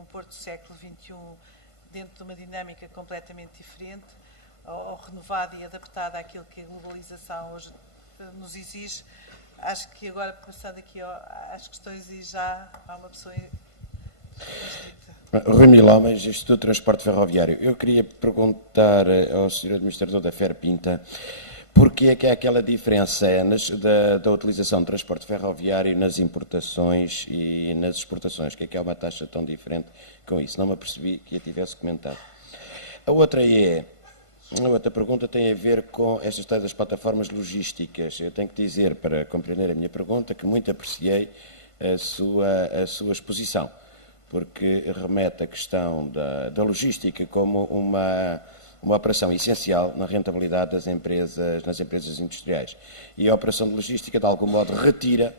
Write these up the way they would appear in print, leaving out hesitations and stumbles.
um Porto do século XXI dentro de uma dinâmica completamente diferente, ou renovada e adaptada àquilo que a globalização hoje nos exige. Acho que agora, passando aqui às questões, e já há uma pessoa inscrita. Rui Milhomens, Instituto de Transporte Ferroviário. Eu queria perguntar ao Sr. Administrador da Ferpinta porque é que há aquela diferença da utilização de transporte ferroviário nas importações e nas exportações, que é que há uma taxa tão diferente com isso. Não me apercebi que a tivesse comentado. A outra pergunta tem a ver com estas tais das plataformas logísticas. Eu tenho que dizer, para compreender a minha pergunta, que muito apreciei a sua exposição, porque remete a questão da logística como uma operação essencial na rentabilidade nas empresas industriais. E a operação de logística, de algum modo, retira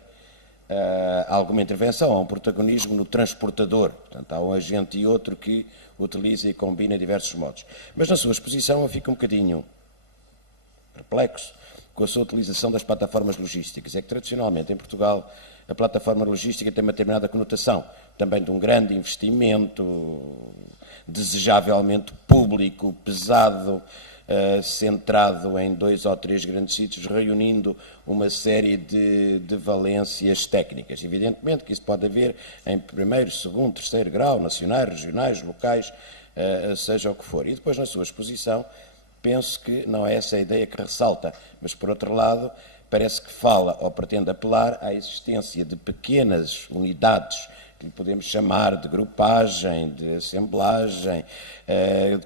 alguma intervenção, há um protagonismo no transportador. Portanto, há um agente e outro que utiliza e combina diversos modos. Mas na sua exposição eu fico um bocadinho perplexo com a sua utilização das plataformas logísticas. É que, tradicionalmente, em Portugal, a plataforma logística tem uma determinada conotação, também de um grande investimento, desejavelmente público, pesado, centrado em 2 ou 3 grandes sítios, reunindo uma série de valências técnicas. Evidentemente que isso pode haver em primeiro, segundo, terceiro grau, nacionais, regionais, locais, seja o que for. E depois, na sua exposição, penso que não é essa a ideia que ressalta, mas, por outro lado, parece que fala ou pretende apelar à existência de pequenas unidades que lhe podemos chamar de grupagem, de assemblagem,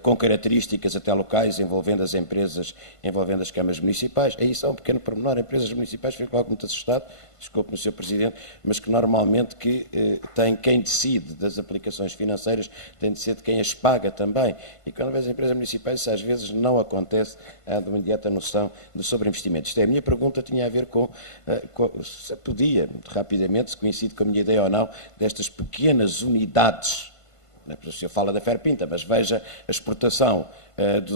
com características até locais, envolvendo as empresas, envolvendo as câmaras municipais. Aí só um pequeno pormenor, empresas municipais, fico logo muito assustado, desculpe-me, Sr. Presidente, mas que normalmente tem quem decide das aplicações financeiras, tem de ser de quem as paga também. E quando vê as empresas municipais, isso às vezes não acontece, há de uma imediata noção de sobreinvestimento. Isto é, a minha pergunta tinha a ver com se podia, muito rapidamente, se coincide com a minha ideia ou não, destas pequenas unidades. O senhor fala da Ferpinta, mas veja a exportação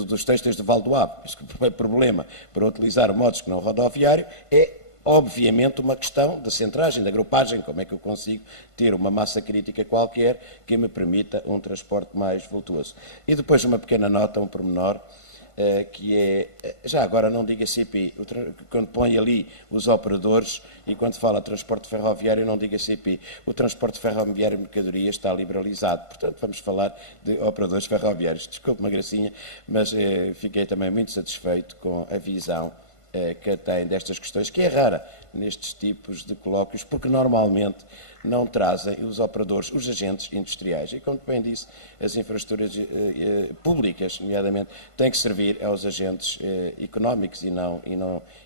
dos têxteis de Valdoado. O primeiro problema para utilizar modos que não rodoviário é, obviamente, uma questão da centragem, da grupagem. Como é que eu consigo ter uma massa crítica qualquer que me permita um transporte mais vultuoso? E depois uma pequena nota, um pormenor, que é, já agora não diga CP, quando põe ali os operadores e quando fala de transporte ferroviário não diga CP, o transporte ferroviário de mercadoria está liberalizado, portanto vamos falar de operadores ferroviários. Desculpe-me, Gracinha, mas fiquei também muito satisfeito com a visão que tem destas questões, que é rara nestes tipos de colóquios, porque normalmente não trazem os operadores, os agentes industriais. E, como bem disse, as infraestruturas públicas, nomeadamente, têm que servir aos agentes económicos e não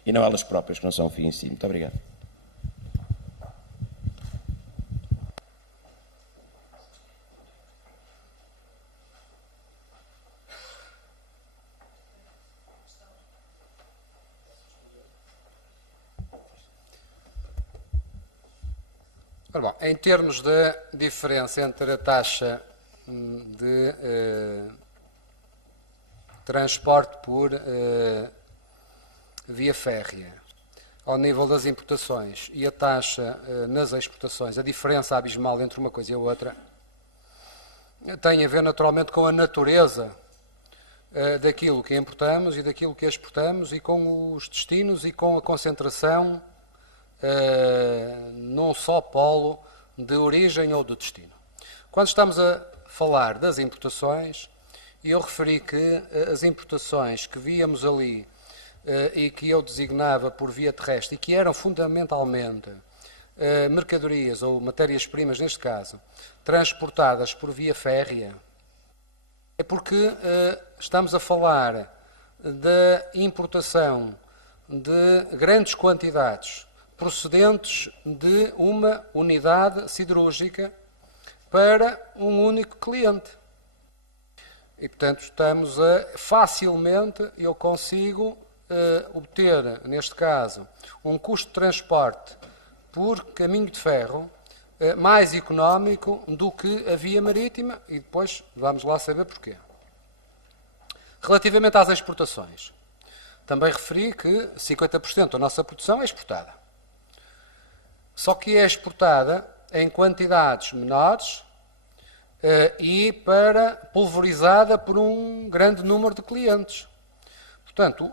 elas próprias, que não são um fim em si. Muito obrigado. Ora bom, em termos da diferença entre a taxa de transporte por via férrea ao nível das importações e a taxa nas exportações, a diferença abismal entre uma coisa e a outra tem a ver naturalmente com a natureza daquilo que importamos e daquilo que exportamos e com os destinos e com a concentração num só polo de origem ou de destino. Quando estamos a falar das importações, eu referi que as importações que víamos ali e que eu designava por via terrestre e que eram fundamentalmente mercadorias ou matérias-primas, neste caso, transportadas por via férrea, é porque estamos a falar da importação de grandes quantidades procedentes de uma unidade siderúrgica para um único cliente. E, portanto, estamos facilmente, eu consigo obter, neste caso, um custo de transporte por caminho de ferro mais económico do que a via marítima e depois vamos lá saber porquê. Relativamente às exportações, também referi que 50% da nossa produção é exportada. Só que é exportada em quantidades menores e pulverizada por um grande número de clientes. Portanto,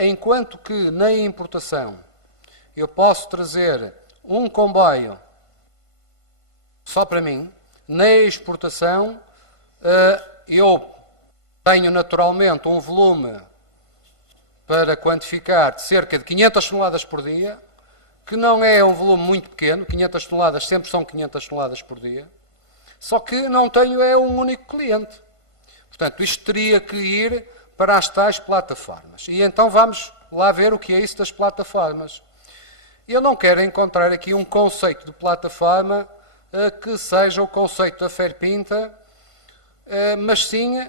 enquanto que na importação eu posso trazer um comboio só para mim, na exportação eu tenho naturalmente um volume para quantificar de cerca de 500 toneladas por dia, que não é um volume muito pequeno, 500 toneladas sempre são 500 toneladas por dia, só que não tenho um único cliente. Portanto, isto teria que ir para as tais plataformas. E então vamos lá ver o que é isso das plataformas. Eu não quero encontrar aqui um conceito de plataforma que seja o conceito da Ferpinta, mas sim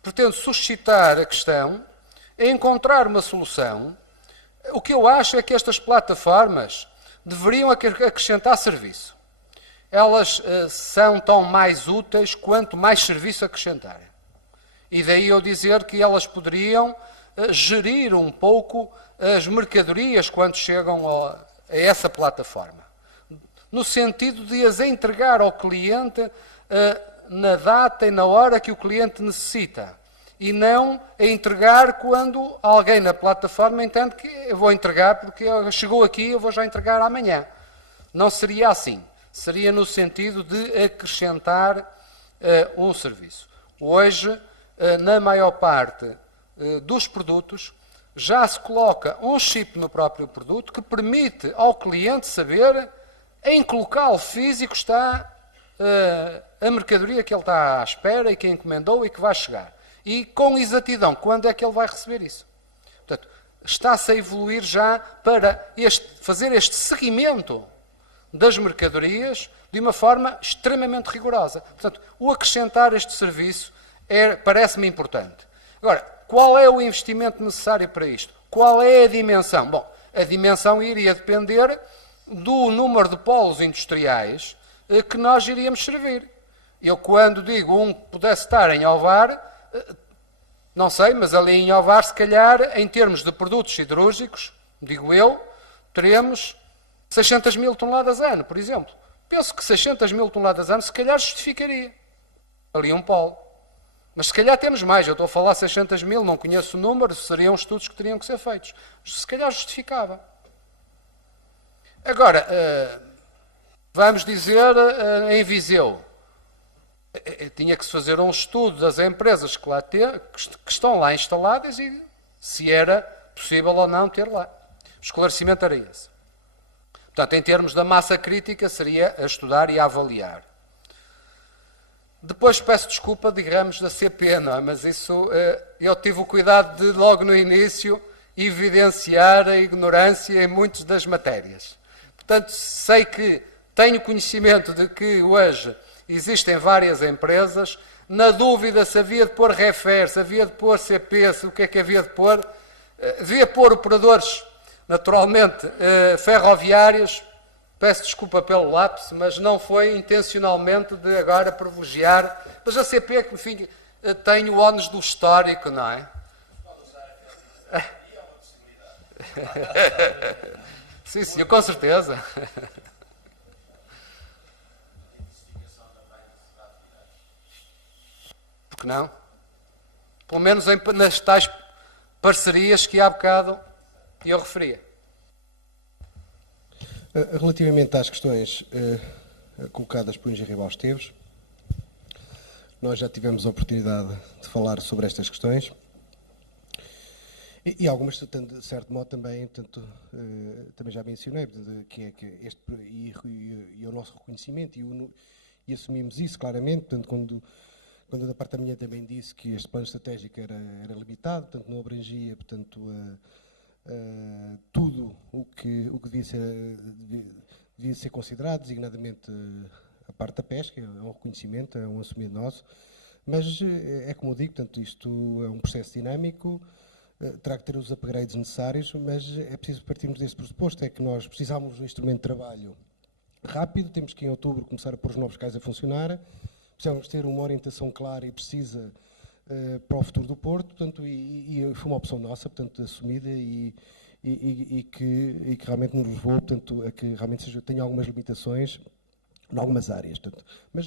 pretendo suscitar a questão, encontrar uma solução. O que eu acho é que estas plataformas deveriam acrescentar serviço. Elas são tão mais úteis quanto mais serviço acrescentarem. E daí eu dizer que elas poderiam gerir um pouco as mercadorias quando chegam a essa plataforma. No sentido de as entregar ao cliente na data e na hora que o cliente necessita. E não a entregar quando alguém na plataforma entende que eu vou entregar porque chegou aqui, eu vou já entregar amanhã. Não seria assim. Seria no sentido de acrescentar um serviço. Hoje, na maior parte dos produtos, já se coloca um chip no próprio produto que permite ao cliente saber em que local físico está a mercadoria que ele está à espera e que encomendou e que vai chegar. E com exatidão, quando é que ele vai receber isso? Portanto, está-se a evoluir já para fazer este seguimento das mercadorias de uma forma extremamente rigorosa. Portanto, o acrescentar este serviço parece-me importante. Agora, qual é o investimento necessário para isto? Qual é a dimensão? Bom, a dimensão iria depender do número de polos industriais que nós iríamos servir. Eu, quando digo um que pudesse estar em Ovar, não sei, mas ali em Ovar, se calhar, em termos de produtos siderúrgicos, digo eu, teremos 600 mil toneladas ano, por exemplo. Penso que 600 mil toneladas ano, se calhar, justificaria ali um polo. Mas se calhar temos mais, eu estou a falar 600 mil, não conheço o número, seriam estudos que teriam que ser feitos. Se calhar justificava. Agora, vamos dizer, em Viseu, tinha que se fazer um estudo das empresas que estão lá instaladas e se era possível ou não ter lá. O esclarecimento era esse. Portanto, em termos da massa crítica, seria a estudar e a avaliar. Depois peço desculpa, digamos, da CP, não é? Mas isso eu tive o cuidado de, logo no início, evidenciar a ignorância em muitas das matérias. Portanto, sei que tenho conhecimento de que hoje existem várias empresas. Na dúvida se havia de pôr REFER, se havia de pôr CP, se o que é que havia de pôr, devia pôr operadores, naturalmente, ferroviários. Peço desculpa pelo lapso, mas não foi intencionalmente de agora privilegiar. Mas a CP, que, enfim, tem o ónus do histórico, não é? Sim, sim, com certeza. Por que não? Pelo menos nas tais parcerias que há bocado eu referia. Relativamente às questões colocadas por Engenheiro Ribal Esteves, nós já tivemos a oportunidade de falar sobre estas questões e algumas, de certo modo, também já mencionei, que é que o nosso reconhecimento e assumimos isso claramente, portanto, quando da parte da minha também disse que este plano estratégico era limitado, portanto, não abrangia, portanto, tudo o que devia ser considerado, designadamente a parte da pesca, é um reconhecimento, é um assumido nosso, mas é como eu digo, portanto, isto é um processo dinâmico, terá que ter os upgrades necessários, mas é preciso partirmos desse pressuposto, é que nós precisamos de um instrumento de trabalho rápido, temos que em outubro começar a pôr os novos cais a funcionar, precisamos ter uma orientação clara e precisa para o futuro do Porto, portanto, e foi uma opção nossa, portanto, assumida e que realmente nos levou, portanto, a que realmente tenha algumas limitações em algumas áreas, portanto, mas